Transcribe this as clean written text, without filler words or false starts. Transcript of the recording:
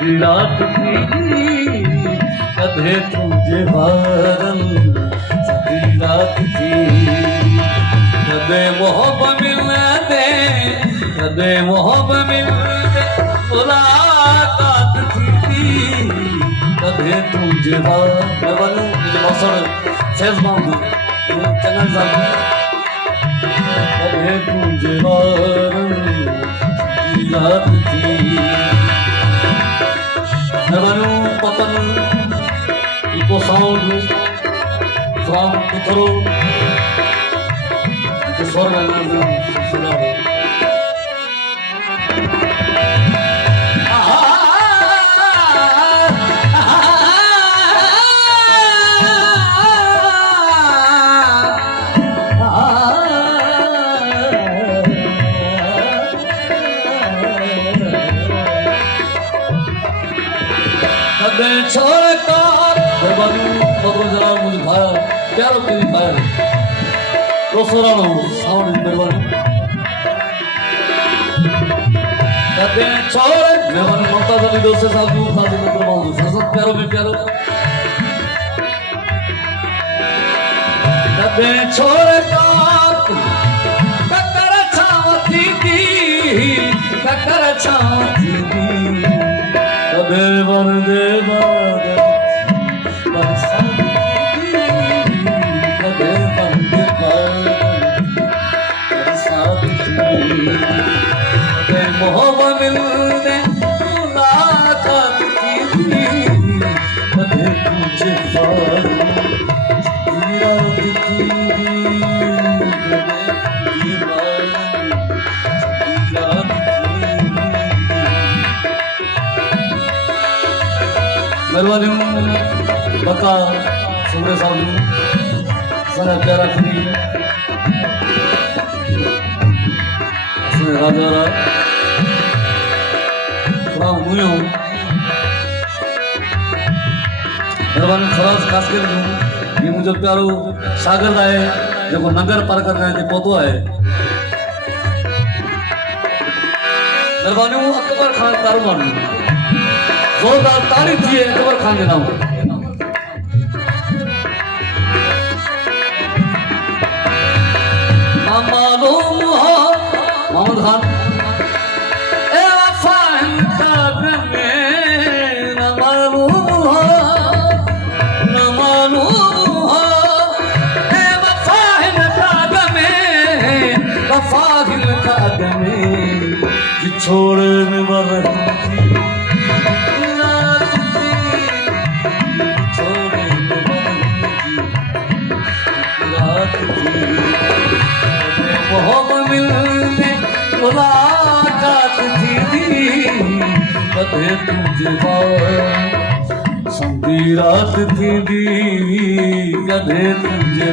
रात थी कदे तुझे हारन सदी रात थी कदे मोहब्बत मिलने दे कदे मोहब्बत मिलने दे मुलाकात थी कदे तुझे हारन मैं बनूं मुझे मौसम सेज मांगू चैनल जाऊं कदे तुझे हारन सदी रात थी Hermano, Patan, Eco Sound, from Putro, the Sorman, छोड़ कर जरा मुझे भाया प्यारो के लिए भाया रोसोरा लो साउंड मेहरबानी कहते हैं छोड़ मेहरबानी ममता जली दोस्त से साथ दूर साथ मित्र मौजूद सरसत प्यारो में प्यारो कहते हैं छोड़ कर छावती थी ककर छावती थी देवर देवर मोहब्बत मिलने मुलाकात की थी कदे तुझे रात थी मेहरबानी बका सुबह साहब सारा प्यारा खड़ी राजा राय थोड़ा मुझे हूँ मेहरबानी खराज खास कर ये मुझे प्यारो सागर है जो नगर पार कर रहे थे पोतो है मेहरबानी हूँ अकबर खान तारुमान जोरदार ताली दिए अकबर खान के नाम मालूम हो मोहम्मद खान ए वफान काद में न मालूम हो ए वफान काद में कि छोड़ में मर मोहब्बत मिलने मुलाकात थी कदे तुझे संगी रात थी कदे तुझे